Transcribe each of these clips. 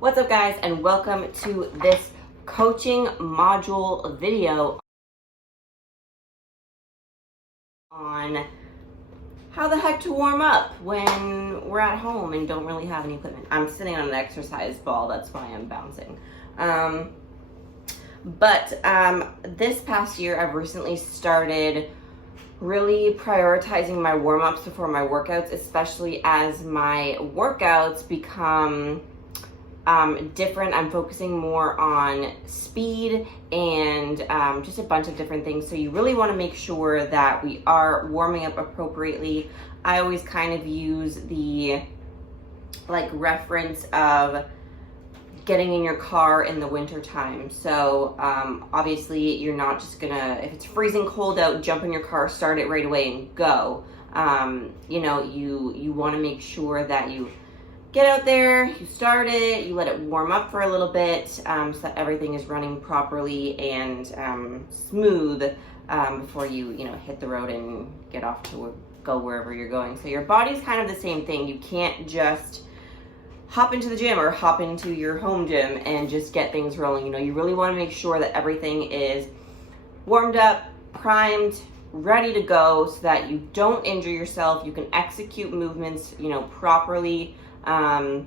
What's up, guys, and welcome to this coaching module video on how the heck to warm up when we're at home and don't really have any equipment. I'm sitting on an exercise ball, that's why I'm bouncing. This past year, I've recently started really prioritizing my warm-ups before my workouts, especially as my workouts become different. I'm focusing more on speed and just a bunch of different things. So you really want to make sure that we are warming up appropriately. I always kind of use the reference of getting in your car in the winter time. So obviously you're not just gonna, if it's freezing cold out, jump in your car, start it right away and go. You want to make sure that you get out there, you start it, you let it warm up for a little bit so that everything is running properly and smooth before you hit the road and get off to go wherever you're going. So your body's kind of the same thing. You can't just hop into the gym or hop into your home gym and just get things rolling. You really want to make sure that everything is warmed up, primed, ready to go so that you don't injure yourself. You can execute movements, properly. That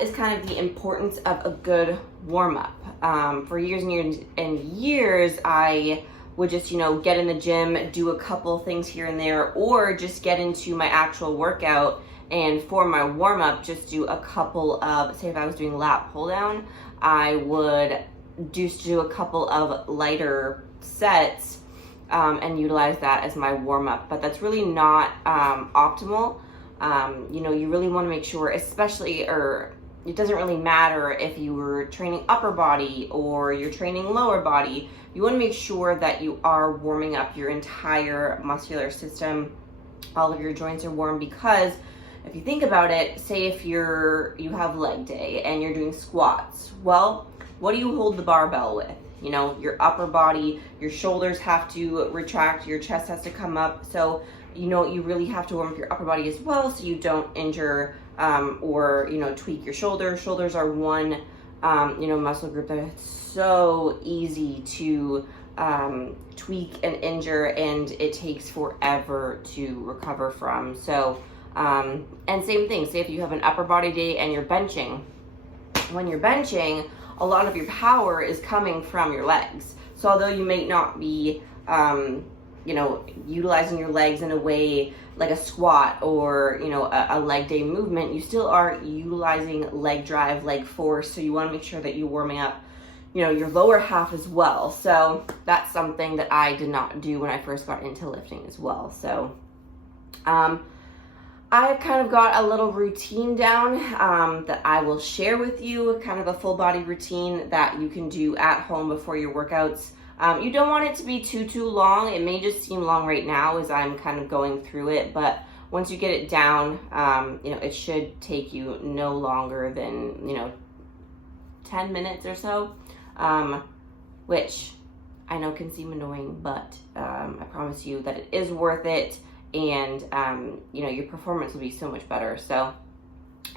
is kind of the importance of a good warm-up. For years and years and years, I would just, get in the gym, do a couple things here and there, or just get into my actual workout. And for my warm-up, just do a couple of, say if I was doing lat pull down, I would just do a couple of lighter sets and utilize that as my warm-up. But that's really not optimal. You really want to make sure, especially, or it doesn't really matter if you were training upper body or you're training lower body, you want to make sure that you are warming up your entire muscular system. All of your joints are warm, because if you think about it, say if you have leg day and you're doing squats, well, what do you hold the barbell with? Your upper body, your shoulders have to retract, your chest has to come up. So, you really have to warm up your upper body as well so you don't injure or, tweak your shoulders. Shoulders are one, muscle group that is so easy to tweak and injure, and it takes forever to recover from. So, and same thing, say if you have an upper body day and you're benching. When you're benching, a lot of your power is coming from your legs. So although you may not be, utilizing your legs in a way like a squat or, a leg day movement, you still are utilizing leg drive, leg force. So you want to make sure that you're warming up, your lower half as well. So that's something that I did not do when I first got into lifting as well. So, I've kind of got a little routine down that I will share with you, kind of a full body routine that you can do at home before your workouts. You don't want it to be too long. It may just seem long right now as I'm kind of going through it, but once you get it down, it should take you no longer than, 10 minutes or so, which I know can seem annoying, but I promise you that it is worth it. And your performance will be so much better. So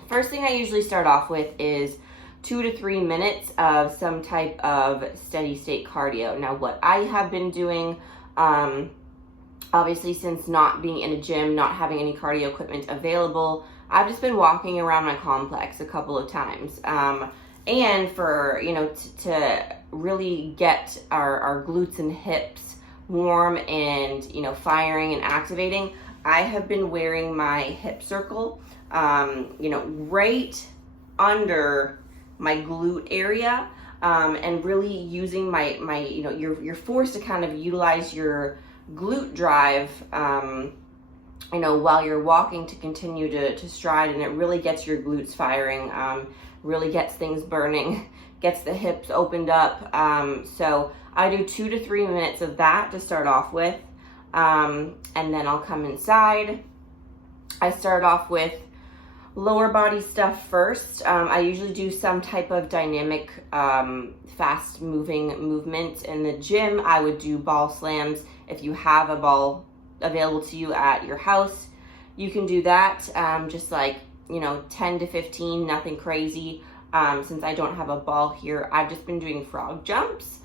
first thing I usually start off with is 2 to 3 minutes of some type of steady state cardio. Now what I have been doing, obviously since not being in a gym, not having any cardio equipment available, I've just been walking around my complex a couple of times. And for, to really get our glutes and hips warm and firing and activating, I have been wearing my hip circle right under my glute area, and really using my you're forced to kind of utilize your glute drive while you're walking to continue to stride, and it really gets your glutes firing, really gets things burning, gets the hips opened up. So I do 2 to 3 minutes of that to start off with, and then I'll come inside. I start off with lower body stuff first. I usually do some type of dynamic, fast moving movement. In the gym, I would do ball slams. If you have a ball available to you at your house, you can do that. Just like 10 to 15, nothing crazy. Since I don't have a ball here, I've just been doing frog jumps.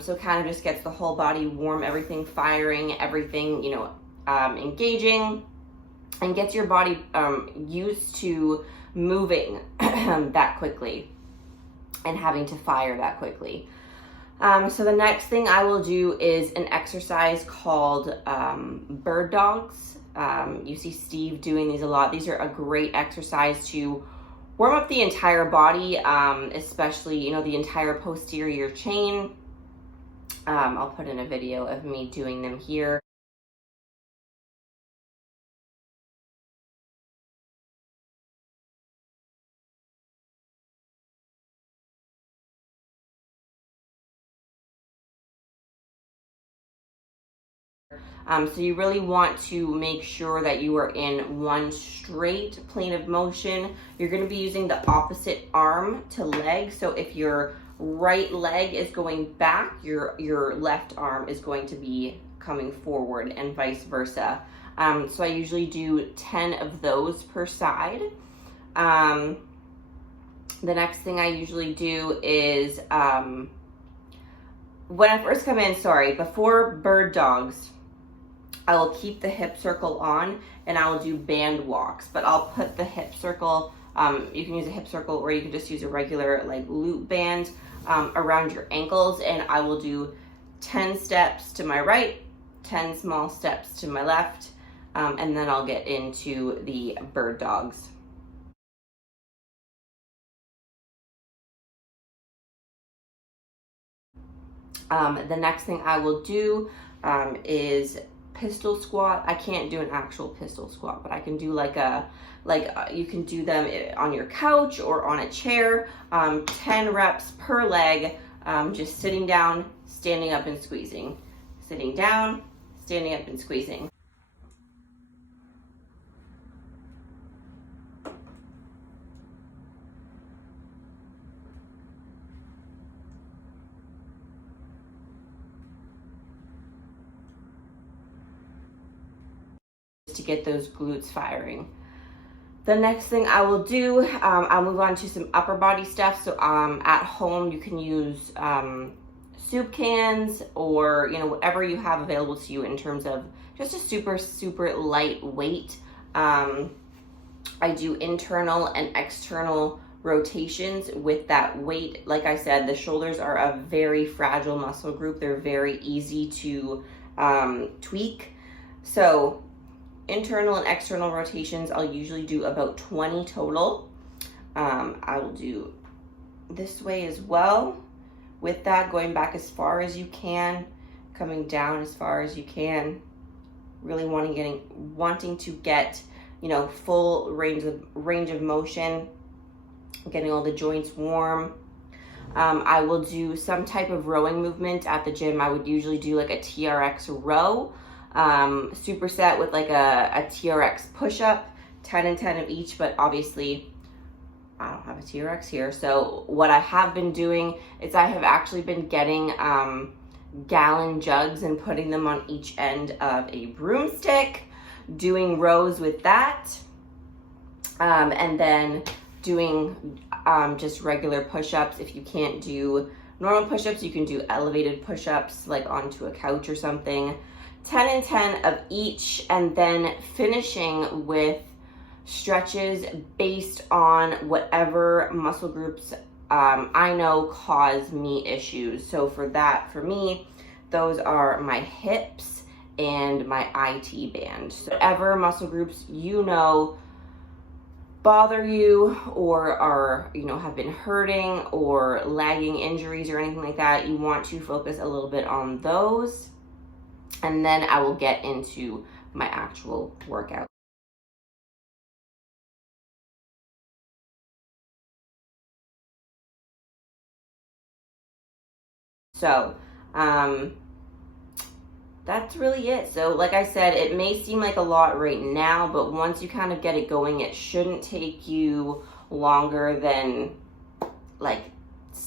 So it kind of just gets the whole body warm, everything firing, everything, engaging, and gets your body used to moving that quickly and having to fire that quickly. So the next thing I will do is an exercise called bird dogs. You see Steve doing these a lot. These are a great exercise to warm up the entire body, especially, the entire posterior chain. I'll put in a video of me doing them here. So you really want to make sure that you are in one straight plane of motion. You're going to be using the opposite arm to leg. So if your right leg is going back, your left arm is going to be coming forward and vice versa. So I usually do 10 of those per side. The next thing I usually do is when I first come in, before bird dogs, I will keep the hip circle on and I will do band walks, but I'll put the hip circle, you can use a hip circle or you can just use a regular loop band around your ankles, and I will do 10 steps to my right, 10 small steps to my left, and then I'll get into the bird dogs. The next thing I will do is pistol squat. I can't do an actual pistol squat, but I can do you can do them on your couch or on a chair. 10 reps per leg, just sitting down, standing up and squeezing. Sitting down, standing up and squeezing. To get those glutes firing. The next thing I will do, I'll move on to some upper body stuff. So at home you can use soup cans or whatever you have available to you in terms of just a super light weight. I do internal and external rotations with that weight. Like I said, the shoulders are a very fragile muscle group. They're very easy to tweak. So internal and external rotations, I'll usually do about 20 total. I will do this way as well. With that, going back as far as you can, coming down as far as you can. Really wanting to get, full range of motion, getting all the joints warm. I will do some type of rowing movement at the gym. I would usually do like a TRX row. Superset with like a TRX push-up, 10 and 10 of each, but obviously I don't have a TRX here. So what I have been doing is I have actually been getting gallon jugs and putting them on each end of a broomstick, doing rows with that, and then doing just regular push-ups. If you can't do normal push-ups, you can do elevated push-ups like onto a couch or something. 10 and 10 of each, and then finishing with stretches based on whatever muscle groups I know cause me issues. So for me, those are my hips and my IT band. So whatever muscle groups bother you or are, have been hurting or lagging injuries or anything like that, you want to focus a little bit on those. And then I will get into my actual workout. So, that's really it. So like I said, it may seem like a lot right now, but once you kind of get it going, it shouldn't take you longer than like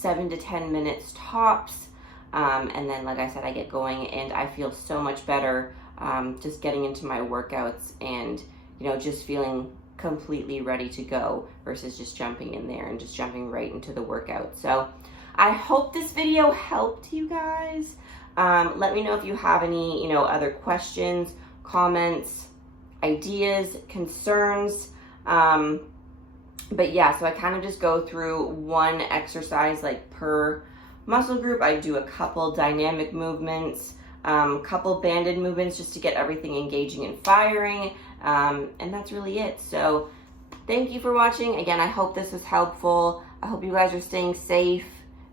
7 to 10 minutes tops. And then, like I said, I get going and I feel so much better just getting into my workouts and, you know, just feeling completely ready to go versus just jumping in there and just jumping right into the workout. So I hope this video helped you guys. Let me know if you have any, you know, other questions, comments, ideas, concerns. But yeah, so I kind of just go through one exercise like per muscle group. I do a couple dynamic movements, couple banded movements just to get everything engaging and firing. And that's really it. So thank you for watching. Again, I hope this was helpful. I hope you guys are staying safe,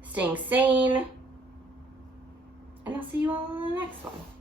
staying sane, and I'll see you all in the next one.